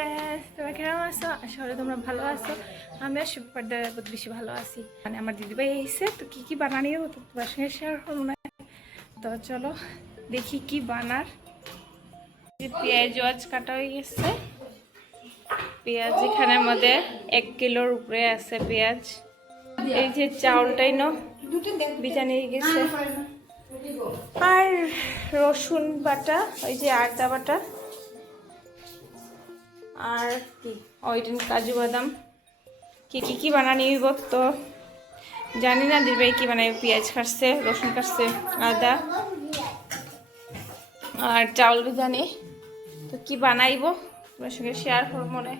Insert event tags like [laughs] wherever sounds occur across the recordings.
তোমরা কেমন আছো? আশা করি তোমরা ভালো আছো। আমিও সুপারদার প্রতি বেশি ভালো আছি। মানে আমার দিদিভাই এসে তো কী কী বানানিও তো তোমার সঙ্গে শেয়ার করব না। তো চলো, দেখি কি বানার। যে পেঁয়াজ ওয়াজ কাটা হয়ে গেছে। পেঁয়াজ এখানের মধ্যে এক কিলোর উপরে আছে পেঁয়াজ। এই যে চাউলটাই ন বিজা নিয়ে গেছে। আর রসুন বাটা, ওই যে আদা বাটা। আর কি? ওইদিন কাজু বাদাম। কি কি কি বানানি হইব তো? জানি না দিদিভাই কি বানাই পেঁয়াজ কাটছে রসুন কাটছে আদা। আর চাউল জানি তো কি বানাইব? তোমার সঙ্গে শেয়ার করব মনে।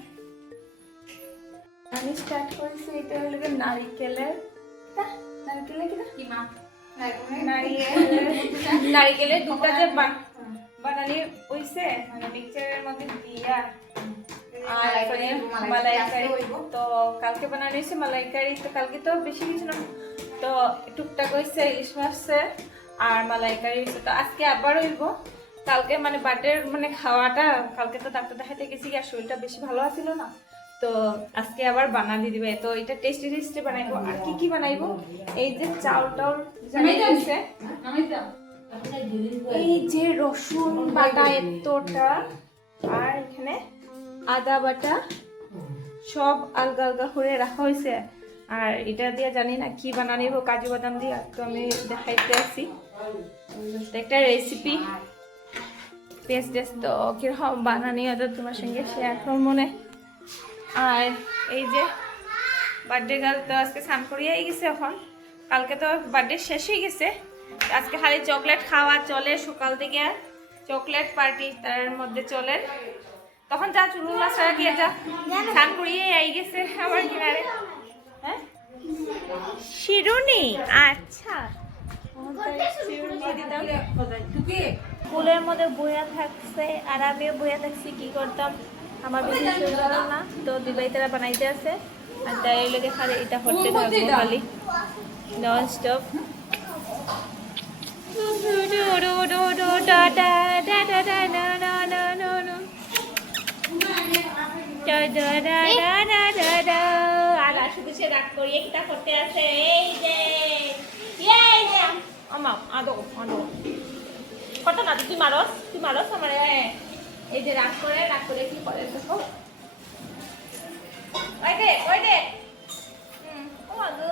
আমি স্টার্ট করেছি এটা হলো নারিকেলের আহ, নারিকেলের কি না? নারিকেলের নারিকেলের দুটা যে বানানি হইছে মানে মিক্সচারের মধ্যে দিয়া। আর এখানে মালাইকারি তো কালকে বানানো হয়েছে মালাইকারি তো কালকে তো বেশি কিছু না। তো টুকটাক হয়েছে ইলিশ আর মালাইকারি হয়েছে। তো আজকে আবার হইব। কালকে মানে বাটের মানে খাওয়াটা কালকে তো ডাক্তার দেখাতে গেছি আর শরীরটা বেশি ভালো আছিল না। তো আজকে আবার বানা দিয়ে দিবে। তো এটা টেস্টি টেস্টি বানাইবো। আর কি কি বানাইবো? এই যে চাউল টাউল জানাইছে এই যে রসুন বাটা এতটা। আর এখানে আদা বাটা সব আলগা আলগা করে রাখা হয়েছে। আর এটা দিয়ে জানি না কি বানানিব কাজু বাদাম দিয়ে, তো আমি দেখাইতে আসি। একটা রেসিপি পেস্ট টেস্ট তো কীরকম বানানি ওটা তোমার সঙ্গে শেয়ার করব মনে। আর এই যে বার্থডে গার্ল তো আজকে স্নান করিয়াই গেছে এখন। কালকে তো বার্থডে শেষ হয়ে গেছে। আজকে খালি চকলেট খাওয়া চলে সকাল থেকে। চকলেট পার্টি তার মধ্যে চলে। তখন যা চুলগুলা সারা দিয়ে যা স্নান করিয়ে আই গেছে আমার কিনারে হ্যাঁ শিরুনি আচ্ছা ফুলের মধ্যে বইয়া থাকছে আর আমিও বইয়া থাকছি কি করতাম আমার বেশি সুন্দর না তো দিবাই তারা বানাইতে আছে আর তাই লেগে খালি এটা করতে থাকব খালি নন স্টপ আর শুধু সে রাগ করি একটা করতে আছে এই যে এই যে। আমার আদো আদো। কত না তুই মারস তুই মারস আমার এই যে রাগ করে রাগ করে কি করে দেখো। ওই দে ওই দে। ও মা ও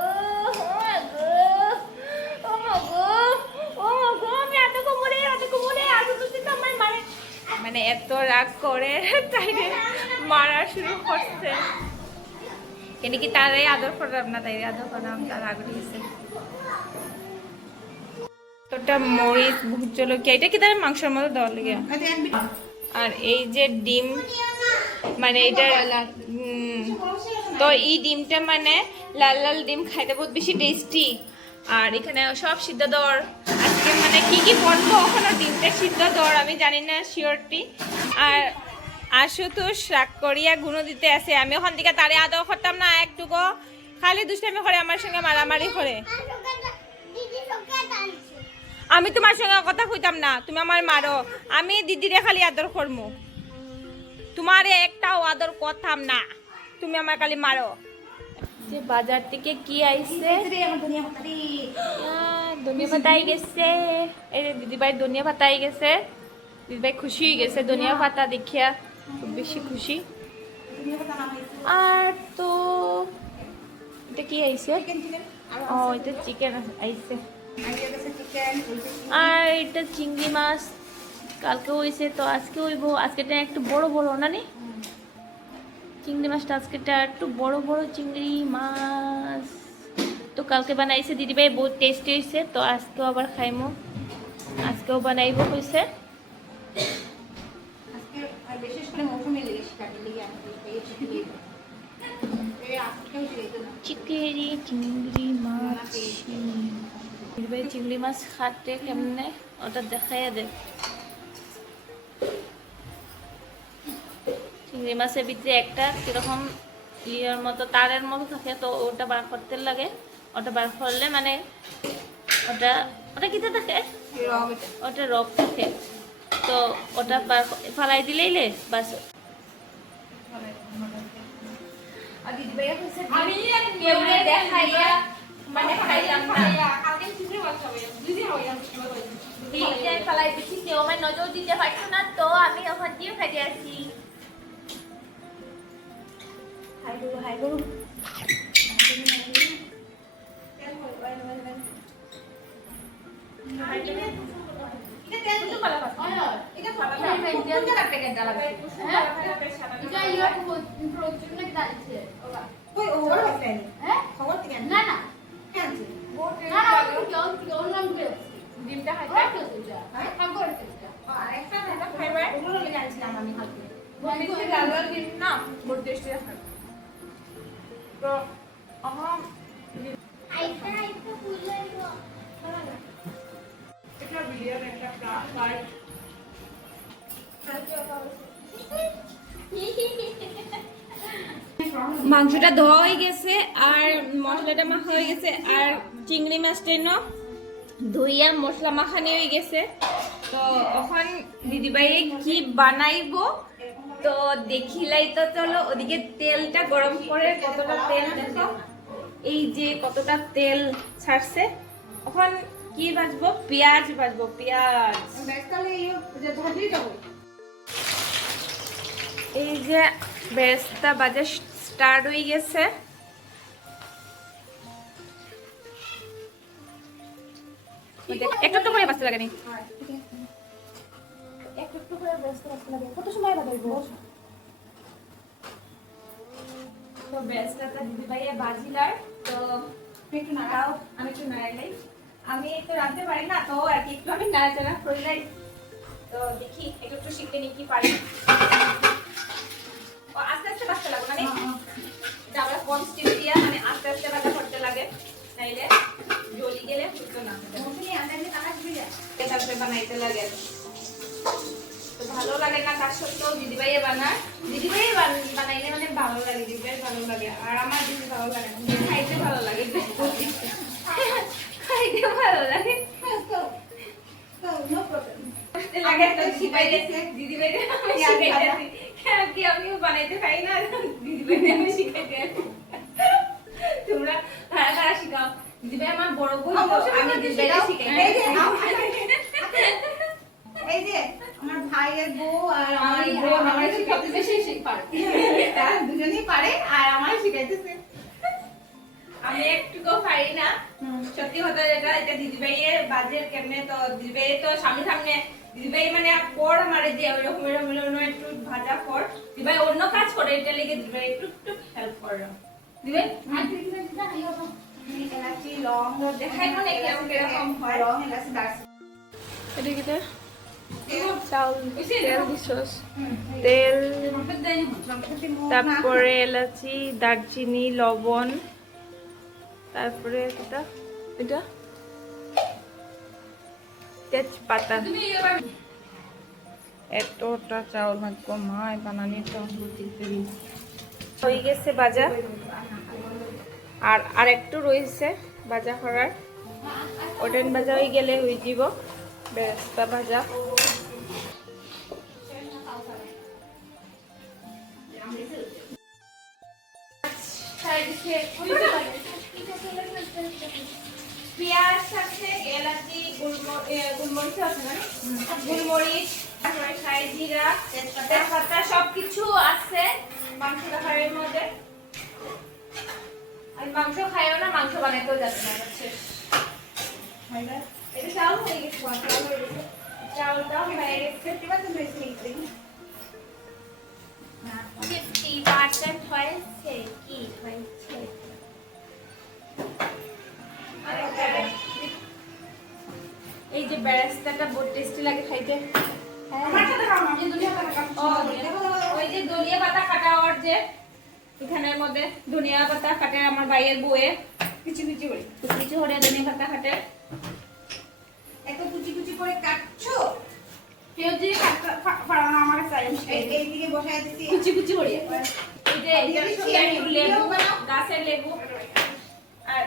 মা ও মা ও মা আমি এত কোমরে, এত কোমরে, এত দুধ দিতে আমায় মারে। মানে এত রাগ করে তাই মারা শুরু করছে। কেন কি তারে আদর করলাম না তাই আদর করলাম? তার দিয়েছে তোটা মরিচ ভুট জলকিয়া এটা কি তার মাংসের মতো দেওয়ার লেগে? আর এই যে ডিম মানে এটা তো এই ডিমটা মানে লাল লাল ডিম খাইতে বহুত বেশি টেস্টি আর এখানে সব সিদ্ধ দর। আজকে মানে কি কি বলব ওখানে ডিমটা সিদ্ধ দর আমি জানি না শিওরটি আর আশুতোষ রাগ করিয়া গুণ দিতে আছে। আমি ওখান থেকে তারে আদর করতাম না একটুকু। খালি দুষ্টামি করে আমার সঙ্গে মারামারি করে। আমি তোমার সঙ্গে কথা কইতাম না তুমি আমার মারো। আমি দিদিরে খালি আদর করমু। তোমারে একটাও আদর করতাম না তুমি আমার খালি মারো। যে বাজার থেকে কি আইছে? ধনিয়া পাতা আই গেছে। এই দিদিভাই ধনিয়া পাতা আই গেছে। দিদিভাই খুশি হয়ে গেছে ধনিয়া পাতা দেখিয়া। খুব বেশি খুশি। আর তো এটা কি আইছে? ও, এটা চিকেন আইছে। আর এটা চিংড়ি মাছ কালকে হয়েছে তো আজকে হইব, আজকেটা একটু বড় বড়, না নি? চিংড়ি মাছটা আজকেটা একটু বড় বড় চিংড়ি মাছ। তো কালকে বানাইছে, দিদিভাই বহুত টেস্টি হয়েছে তো আজকেও আবার খাইমো। আজকেও বানাইব হয়েছে চিকেরি চিংড়ি মাছ চিংড়ি মাছ। খাতে কেমনে? ওটা দেখাইয়া দে। চিংড়ি মাছের ভিতরে একটা কীরকম ইয়ের মতো তারের মতো থাকে তো ওটা বার করতে লাগে। ওটা বার করলে মানে ওটা ওটা কিতে থাকে? ওটা রক থাকে। তো ওটা ফালাই দিলেই লে বাস। মানে নজর দিতে পারছ না তো আমি ওখান দিয়ে ফেটে আসি হাই গরু হাই গরু এটা ইয়া ওর ফ্রেন্ড হ্যাঁ খবর না ডিমটা হ্যাঁ? এটা এটা ওগুলো লেগে আনছিলাম আমি লাল লাল ডিম না টেস্টি হয় তো বুঝলাই একটা ভিডিও একটা ফ্লাইট মাংসটা ধোয়া হয়ে গেছে আর মশলাটা মাখা হয়ে গেছে আর চিংড়ি মাছটা ধুইয়া মশলা মাখানি হয়ে গেছে। তো এখন দিদিভাই কি বানাইবো? তো দেখিলাই তো চলো, ওদিকে তেলটা গরম করে কতটা তেল দেখো। এই যে কতটা তেল ছাড়ছে। এখন কি ভাজবো? পেঁয়াজ ভাজবো, পেঁয়াজ। এই যে বেরেস্তা বাজা স্টার্ট হয়ে গেছে। একটু করে বাঁচতে লাগে নি। একটু একটু করে কত তো আমি একটু নাড়াইলাই। আমি একটু রাঁধতে পারি না, তো আর কি, একটু আমি নাড়াচাড়া করিলাই তো দেখি, একটু একটু শিখতে নি কি পারি। আস্তে আস্তে বাঁচতে লাগবে মানে এটা আমরা কম স্টিম দিয়া মানে আস্তে আস্তে বাজা করতে লাগে তাইলে জ্বলি গেলে ফুটতো না। তারপরে বানাইতে লাগে। তো ভালো লাগে না তার সত্ত্বেও দিদিভাইয়ে বানায়। দিদিভাই বানাইলে মানে ভালো লাগে দিদিভাই ভালো লাগে। আর আমার দিদি ভালো লাগে খাইতে ভালো লাগে। খাইতে ভালো লাগে। তো দিদিভাই শিখাইতেছি কেন কি আমিও বানাইতে পারি না? দিদিভাই আমি শিখাইতে আছি। তোমরা কারা কারা শিখাও। দিদিভাই আমার বড় বোন আমি যে শিখাই। এই যে আমার ভাইয়ের বউ আর আমার আমি বোন আমার সবচেয়ে বেশি শিখবার তারা দুজনেই পারে আর আমার শিখাইতেছে। আমি একটুকু পারি না। সত্যি কথা যেটা এটা দিদিভাইয়ের বাজের কেমনে তো দিদিভাই তো সামনে সামনে দিদিভাই মানে পর মারে যে ওইরকম এরকম এরকম একটু ভাজা পর দিদিভাই অন্য কাজ করে এটা লেগে দিদিভাই একটু একটু হেল্প এলাচি লং দেখাই মানে কেমন হয়। লং এলাচি দারচিনি। এদিকে চাউল তেল দিছস তেল। তারপরে এলাচি দারচিনি লবণ। তারপরে এটা এটা? তেজপাতা। এতটা চাউল ভাগ্য মায় বানানি তো হয়ে গেছে বাজা। আর আর একটু রয়েছে বাজা করার ওটেন ভাজা হয়ে গেলে হয়ে যাব। বেরেস্তা ভাজা। পেঁয়াজ আছে এলাচি গুলমরিচ গুলমরিচ আছে না? গুলমরিচ তারপরে সাই জিরা তেজপাতা সবকিছু আছে মাংস খাবারের মধ্যে। আমি মাংস খাইও না মাংস বানাইতেও যাচ্ছে না হচ্ছে এটা চাউল হয়ে গেছে চাউল গেছে। চাউলটাও হয়ে গেছে। ফিফটি পার্সেন্ট হয়েছে ফিফটি পার্সেন্ট হয়েছে কি হয়েছে? এই যে বেরেস্তাটা বহুত টেস্টি লাগে খাইতে। আমার সাথে খাও না এই দুনিয়া টাকা ও, ওই যে ধনিয়া পাতা কাটা ওর যে এখানের মধ্যে ধনিয়া পাতা কাটে আমার ভাইয়ের বউয়ে। কিছু কিছু করে কিছু কিছু হরে ধনিয়া পাতা কাটে। এত কুচি কুচি করে কাটছো কেউ যদি ফাড়ানো আমার কাছে এইদিকে বসায় দিছি। কুচি কুচি করি। এই যে যে লেবু গাছের লেবু।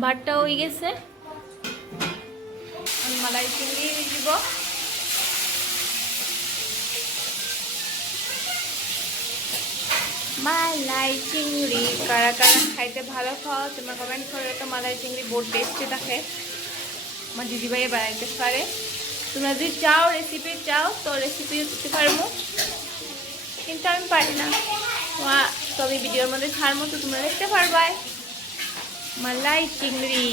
ভাতটা হয়ে গেছে। মালাই চিংড়ি দিব। মালাই চিংড়ি, কারা কারা খাইতে ভালো খাও তোমার কমেন্ট করে তো মালাই চিংড়ি বহুত টেস্টি থাকে। আমার দিদিভাইয়ে বানাইতে পারে। তোমরা যদি চাও রেসিপি চাও, তো রেসিপি দিতে পারব। কিন্তু আমি পারি না। তোমা- তো আমি ভিডিওর মধ্যে ছাড়বো, তো তোমরা দেখতে পারবাই। মালাই চিংড়ি।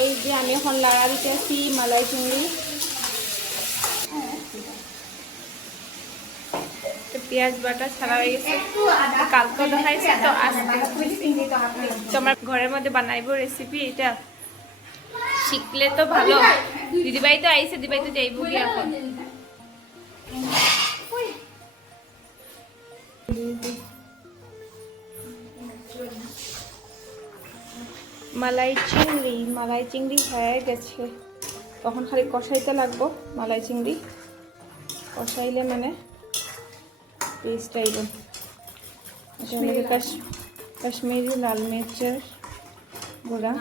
এই যে আমি এখন লাড়া দিতে আছি মালাই চিংড়ি। পেঁয়াজ বাটা ছাড়া হয়ে গেছে। কালকে দেখাইছে, তো আজকে তো আমার ঘরের মধ্যে বানাইবো রেসিপি এটা। শিখলে তো ভালো। দিদিভাই তো আইসে দিদিভাই তো যাইব কি এখন। মালাই চিংড়ি মালাই চিংড়ি হয়ে গেছে। তখন খালি কষাইতে লাগবো মালাই চিংড়ি। কষাইলে মানে পেস্ট আইব। এটা হলো কাশ- কাশ্মীরি লাল মির্চের গুঁড়া।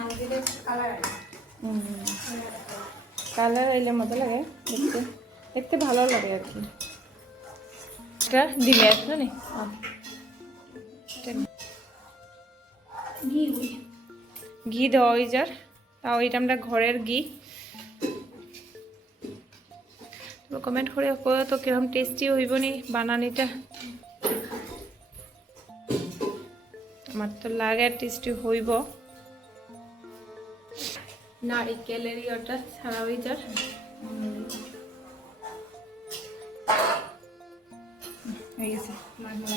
কালার আইলে মতো লাগে দেখতে। দেখতে ভালো লাগে আর কি। এটা দিলে আসলো নি ঘি দেওয়া ওই যার, তাও এটা আমরা ঘরের ঘি। কমেন্ট করে তো কীরকম টেস্টি হইব নি বানানিটা। আমার তো লাগে টেস্টি হইব। নারিকেলের ইয়েটা ছাড়া ওই যার।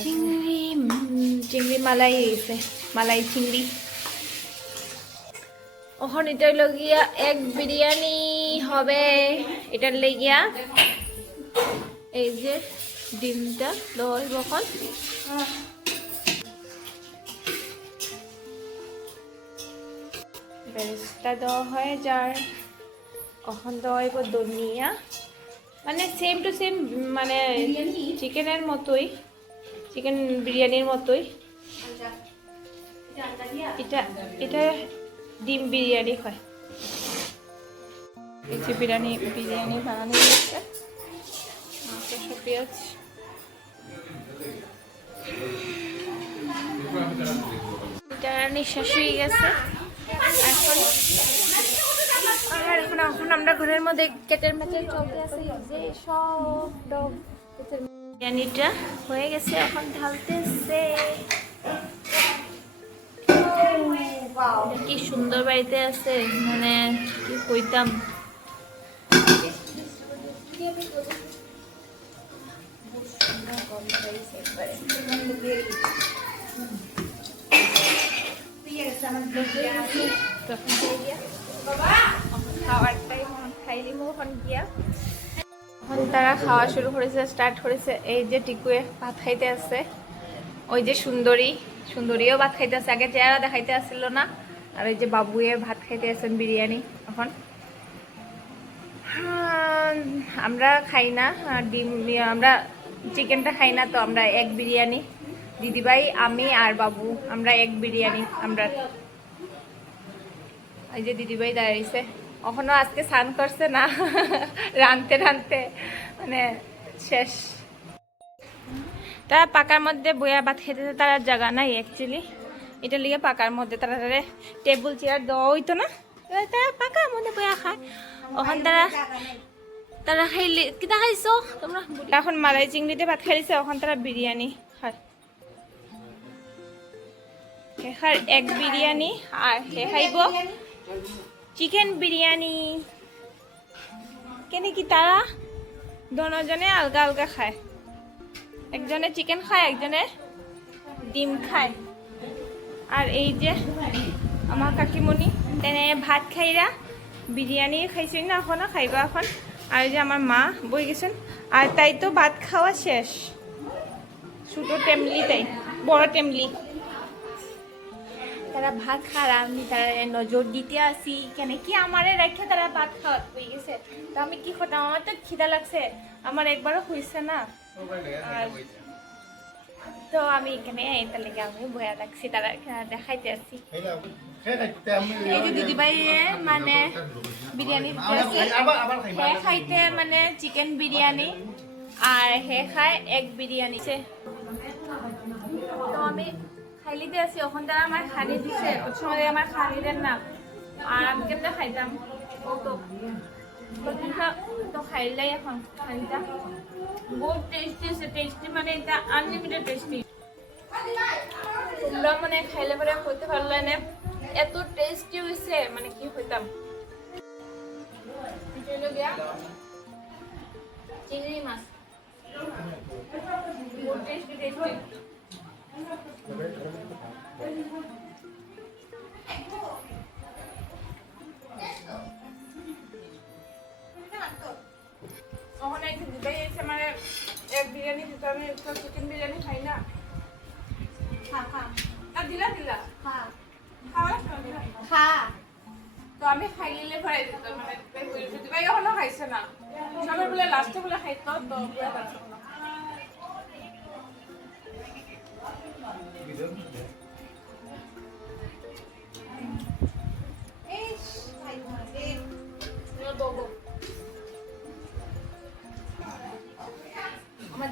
চিংড়ি চিংড়ি মালাই হয়ে গেছে মালাই চিংড়ি। ওখন এটার লগিয়া এক বিরিয়ানি হবে। এটার লেগিয়া এই যে ডিমটা দেওয়া বখন বেরেস্তা দেওয়া হয় যার। কখন দেওয়া হইব ধনিয়া। মানে সেম টু সেম মানে চিকেনের মতোই, চিকেন বিরিয়ানির মতোই। এটা এটা ডিম বিরিয়ানি হয়। এই যে বিরিয়ানি বিরিয়ানি বানানো হয়েছে। পেঁয়াজ। হয়ে গেছে। এখন আর এখন এখন আমরা ঘরের মধ্যে যে সব বিরিয়ানিটা হয়ে গেছে। এখন ঢালতেছে। কি সুন্দর বাড়িতে আছে? মানে কি কইতাম? তারা খাওয়া শুরু করেছে স্টার্ট করেছে। এই যে টিকুয়ে ভাত খাইতে আছে। ওই যে সুন্দরী, সুন্দরীও ভাত খাইতে আছে। আগে চেহারা দেখাইতে আসছিল না। আর ওই যে বাবুয়ে ভাত খাইতে আছেন বিরিয়ানি, এখন। আমরা খাই না ডিম আমরা চিকেনটা খাই না, তো আমরা এক বিরিয়ানি। দিদিভাই, আমি আর বাবু, আমরা এক বিরিয়ানি, আমরা। এই যে দিদিভাই দাঁড়িয়েছে এখনও আজকে স্নান করছে না [laughs] রানতে রানতে মানে শেষ। তারা পাকার মধ্যে বইয়া ভাত খেতে তারা জায়গা নাই অ্যাকচুয়ালি এটা লিগে পাকার মধ্যে তারা টেবিল চেয়ার দেওয়া হইতো না? তারা পাকার মধ্যে বইয়া খায়। ওখান তারা তারা খাইলে, কিতা খাইছো? তোমরা এখন মালাই চিংড়িতে ভাত খাইছে, ওখান তারা বিরিয়ানি খায়। শেখার এক বিরিয়ানি, আর হে খাইব? চিকেন বিরিয়ানি। কেনে কি তারা? দনজনে আলগা আলগা খায়। একজনে চিকেন খায়, একজনে ডিম খায়। আর এই যে আমার কাকিমণি তেনে ভাত খাইরা বিরিয়ানি খাইছি না এখনও খাইবা এখন। আর যে আমার মা বই গেছেন। আর তাই তো ভাত খাওয়া শেষ। ছোটো টেমলি তাই বড় টেমলি। তারা ভাত খার আমি তারা নজর দিতে আসি কেন কি আমারে রেখে তারা ভাত খাওয়াত হয়ে গেছে। তো আমি কি করতাম আমার তো খিদা লাগছে। আমার একবারও হয়েছে না। আর তো আমি এখানে এটা লেগে আমি বয়া রাখছি, তারা দেখাইতে আসি এই যে দিদিভাই মানে বিরিয়ানি হে খাইতে মানে চিকেন বিরিয়ানি আর হে খায় এক বিরিয়ানি। তো আমি খাইলিতে আছি ওখান দ্বারা আমার খালি দিছে ওর সময় আমার খালি দেন না। আর আমি কেমনে খাইতাম? তো তো খাইলাই এখন খালিটা বহুত টেস্টি আছে টেস্টি মানে এটা আনলিমিটেড টেস্টি তোমরা মানে খাইলে পরে হইতে পারলে না। এত টেস্টি হয়েছে মানে কি হইতাম। চিংড়ি মাছ। বহুত টেস্টি টেস্টি ওখানে একটু দিতেই এসে মানে এক বিরিয়ানি দিত আমি একটা চিকেন বিরিয়ানি খাই না। আর দিলা দিলা? তো আমি খাই নিলে পরে দিত মানে দিবাই এখনও খাইছে না। সবাই বলে লাস্টে বলে খাইতো তো বুয়া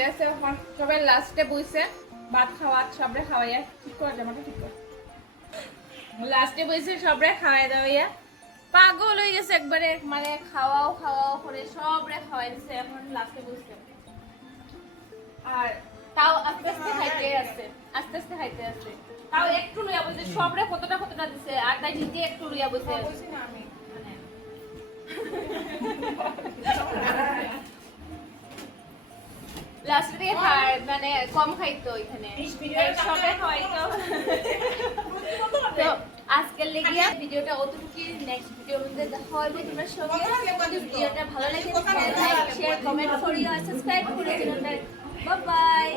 বেয়ে আছে সবাই লাস্টে বইছে ভাত খাওয়া সবরে খাওয়াইয়া ঠিক করে জামাটা ঠিক করে। লাস্টে বইছে সবরে খাওয়াই দাওয়াইয়া পাগল হয়ে গেছে একবারে মানে খাওয়াও খাওয়াও করে সবরে খাওয়াই দিছে এখন লাস্টে বইছে। আর তাও আস্তে আস্তে খাইতে আছে আস্তে আস্তে খাইতে আছে। তাও একটু লইয়া বসে সবরে কতটা কতটা দিছে আর তাই নিজে একটু লইয়া বসে মানে লাস্ট দিয়ে খায় মানে কম খাইতো এখানে। খাওয়াইতো তো আজকের লেগে ভিডিওটা অতটুকু নেক্সট ভিডিওর মধ্যে দেখা হবে তোমার সঙ্গে। ভিডিওটা ভালো লাগে লাইক শেয়ার কমেন্ট করিও সাবস্ক্রাইব করে দিও বাই বাই